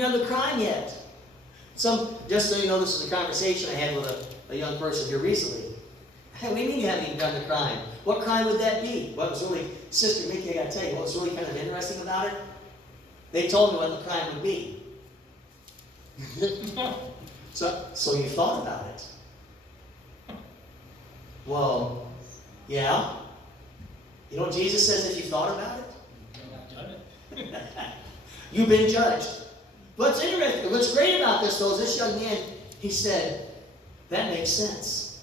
done the crime yet. Just so you know, this is a conversation I had with a young person here recently. Hey, we mean you haven't even done the crime. What crime would that be? What was really, Sister Mickey, I gotta tell you, what was really kind of interesting about it? They told me what the crime would be. So you thought about it. Well, yeah. You know what Jesus says if you thought about it? I've done it. You've been judged. What's interesting, what's great about this though is this young man, he said, that makes sense.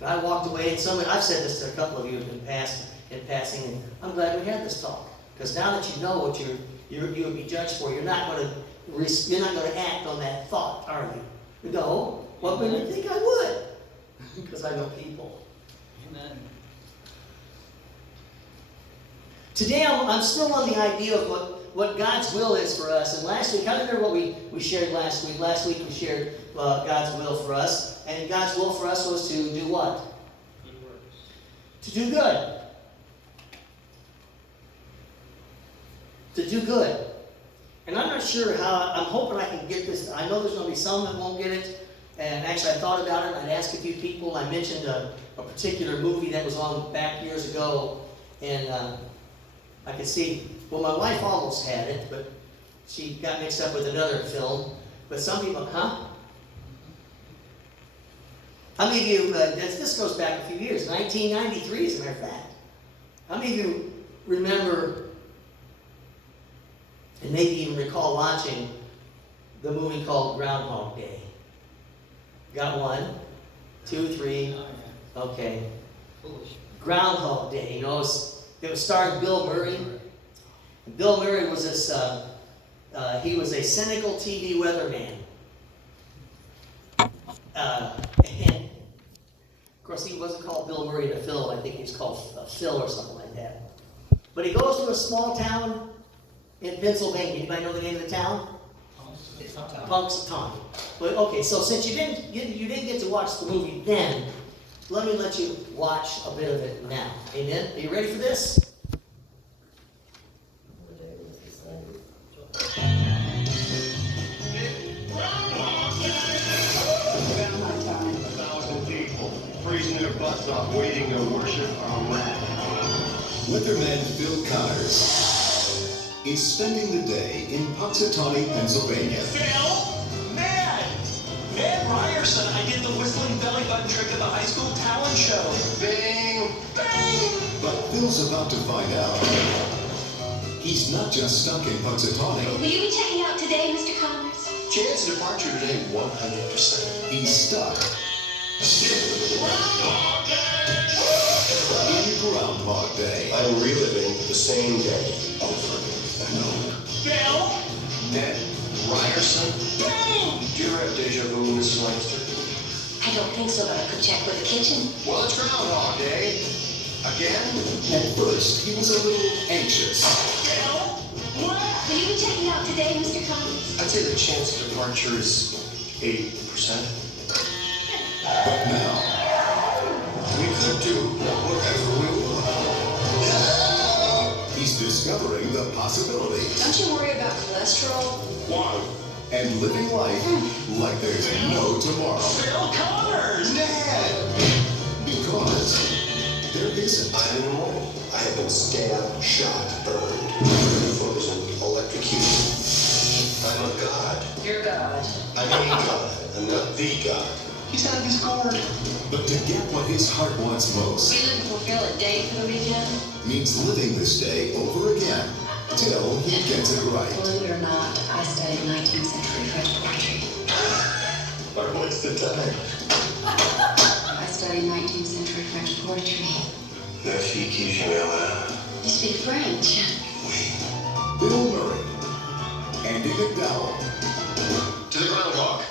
And I walked away, and I've said this to a couple of you in passing, and I'm glad we had this talk. Because now that you know what you would be judged for, you're not going to act on that thought, are you? No. What would you think I would? Because I know people. Amen. Today I'm still on the idea of what God's will is for us. And last week, I remember what we shared last week. Last week we shared God's will for us. And God's will for us was to do what? Good works. To do good. To do good. And I'm not sure how, I'm hoping I can get this. I know there's going to be some that won't get it. And actually I thought about it. I'd asked a few people. I mentioned a particular movie that was on back years ago. And I could see, well, my wife almost had it, but she got mixed up with another film. But some people, huh? How many of you, this goes back a few years, 1993 as a matter of fact. How many of you remember, and maybe even recall watching, the movie called Groundhog Day? Got 1, 2, 3, okay. Foolish. Groundhog Day, you know, it was starring Bill Murray. Bill Murray was this, he was a cynical TV weatherman. And of course, he wasn't called Bill Murray in the film. I think he was called Phil or something like that. But he goes to a small town in Pennsylvania. Anybody know the name of the town? Punxsutawney. But okay, so since you didn't get to watch the movie then, let me let you watch a bit of it now. Amen? Are you ready for this? Freezing their butts off waiting to worship our wrath. Weatherman Phil Connors is spending the day in Punxsutawney, Pennsylvania. Phil? Ned Ryerson, I did the whistling belly button trick at the high school talent show. Bing! Bang! But Phil's about to find out he's not just stuck in Punxsutawney. Will you be checking out today, Mr. Connors? Chance of departure today, 100%. He's stuck in Groundhog Day. I'm reliving the same day over and over. Phil? Ned Ryerson? Bang! Do you ever have deja vu, Mrs. Lancaster? I don't think so, but I could check with the kitchen. Well, it's Groundhog Day. Again? At first, he was a little anxious. Phil? What? Will you be checking out today, Mr. Connors? I'd say the chance of departure is 80%. But now, We could do whatever we want. he's discovering the possibility Don't you worry about cholesterol. Why? and living life like there's no tomorrow. Phil Connors! Ned! Because there isn't. I'm immortal. I have been stabbed, shot, burned, frozen, electrocuted. I'm a god. You're God. I'm a god. I'm not the god. He's out of his gourd. But to get what his heart wants most We live to fulfill a date for the weekend. means living this day over again till he gets it right. Believe it or not, I studied 19th century French poetry. But what's the time? I studied 19th century French poetry. La fille qui viendra. You speak French. Bill Murray, Andy McDowell, To the groundhog.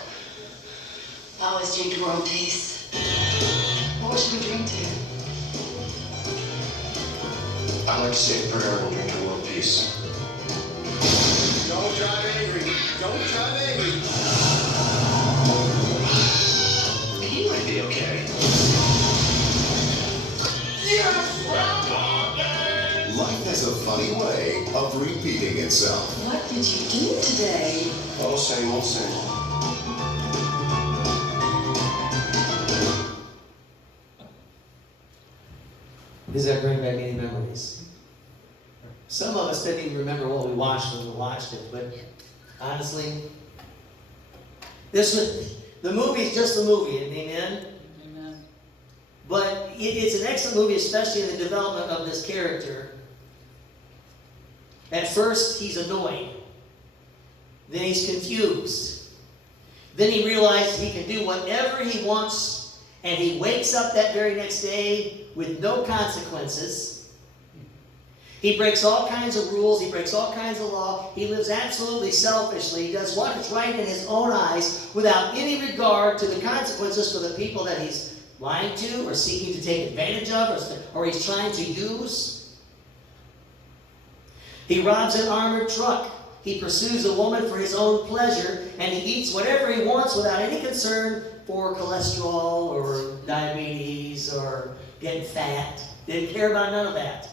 Always drink to world peace. What should we drink to? I like to say a prayer and drink to world peace. Don't drive angry. Don't drive angry. He might be okay. Yes! Groundhog Day! Life has a funny way of repeating itself. itself. What did you do today? Oh, same old same. Does that bring back any memories? Some of us didn't even remember what we watched when we watched it, but honestly, the movie is just a movie, amen? Amen. But it's an excellent movie, especially in the development of this character. At first, he's annoyed. Then he's confused. Then he realizes he can do whatever he wants, and he wakes up that very next day with no consequences. He breaks all kinds of rules. He breaks all kinds of law. He lives absolutely selfishly. He does what is right in his own eyes without any regard to the consequences for the people that he's lying to or seeking to take advantage of or he's trying to use. He robs an armored truck. He pursues a woman for his own pleasure, and he eats whatever he wants without any concern for cholesterol or diabetes or getting fat. Didn't care about none of that.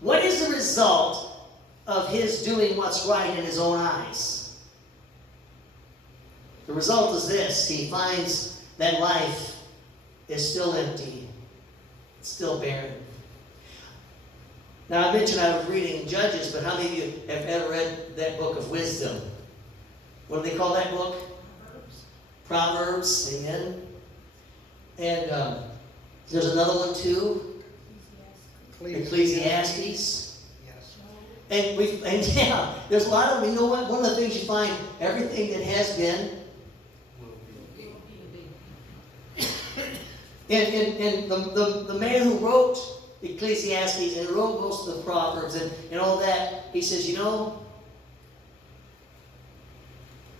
What is the result of his doing what's right in his own eyes? The result is this. He finds that life is still empty. It's still barren. Now, I mentioned I was reading Judges, but how many of you have ever read that book of wisdom? What do they call that book? Proverbs. Amen. And there's another one too. Ecclesiastes. Yes. And yeah, there's a lot of them. You know what? One of the things you find, everything that has been, and the man who wrote Ecclesiastes and wrote most of the Proverbs and all that, he says, you know,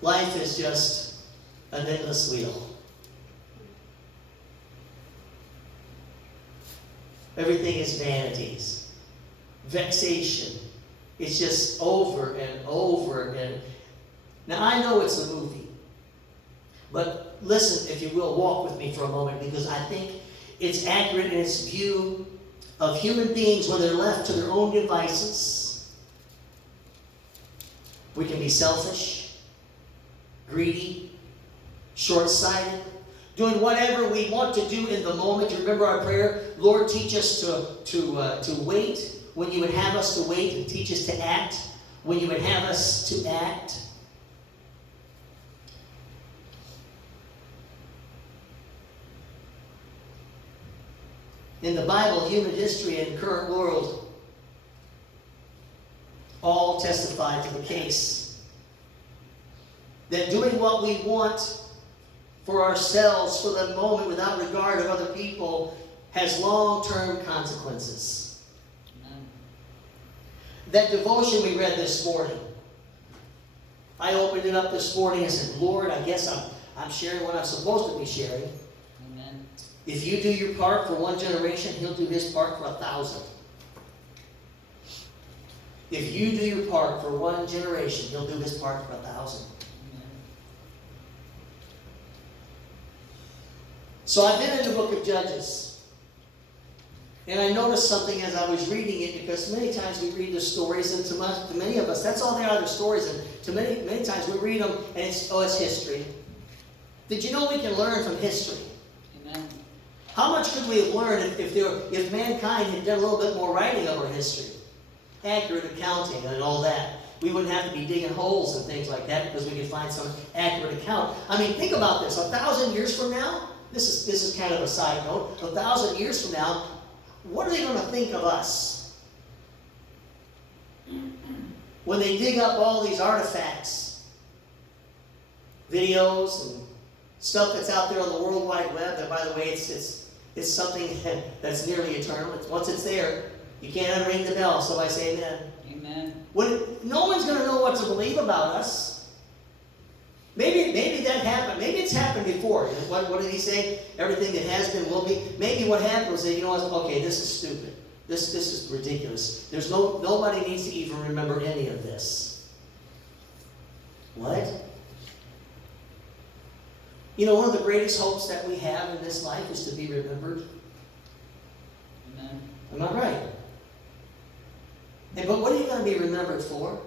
life is just an endless wheel. Everything is vanities, vexation. It's just over and over and. Now I know it's a movie, but listen, if you will, walk with me for a moment, because I think it's accurate in its view of human beings when they're left to their own devices. We can be selfish, greedy, short-sighted, doing whatever we want to do in the moment. You remember our prayer? Lord, teach us to wait when you would have us to wait, and teach us to act when you would have us to act. In the Bible, human history and current world all testify to the case that doing what we want for ourselves for the moment without regard of other people has long-term consequences. Amen. That devotion we read this morning, I opened it up this morning and said, Lord, I guess I'm sharing what I'm supposed to be sharing. Amen. If you do your part for one generation, He'll do His part for 1,000. If you do your part for one generation, He'll do His part for 1,000. So I've been in the book of Judges, and I noticed something as I was reading it, because many times we read the stories, and to many of us, that's all they are, they're stories, and to many times we read them, and it's history. Did you know we can learn from history? Amen. How much could we have learned if mankind had done a little bit more writing of our history? Accurate accounting and all that. We wouldn't have to be digging holes and things like that, because we could find some accurate account. I mean, think about this. 1,000 years from now, this is kind of a side note. 1,000 years from now, what are they going to think of us? When they dig up all these artifacts, videos and stuff that's out there on the World Wide Web, that, by the way, it's something that's nearly eternal. Once it's there, you can't unring the bell. Somebody say amen. Amen. No one's going to know what to believe about us. Maybe that happened. Maybe it's happened before. What did he say? Everything that has been will be. Maybe what happened was that, you know what? Okay, this is stupid. This is ridiculous. Nobody needs to even remember any of this. What? You know, one of the greatest hopes that we have in this life is to be remembered. Amen. Am I right? But what are you going to be remembered for?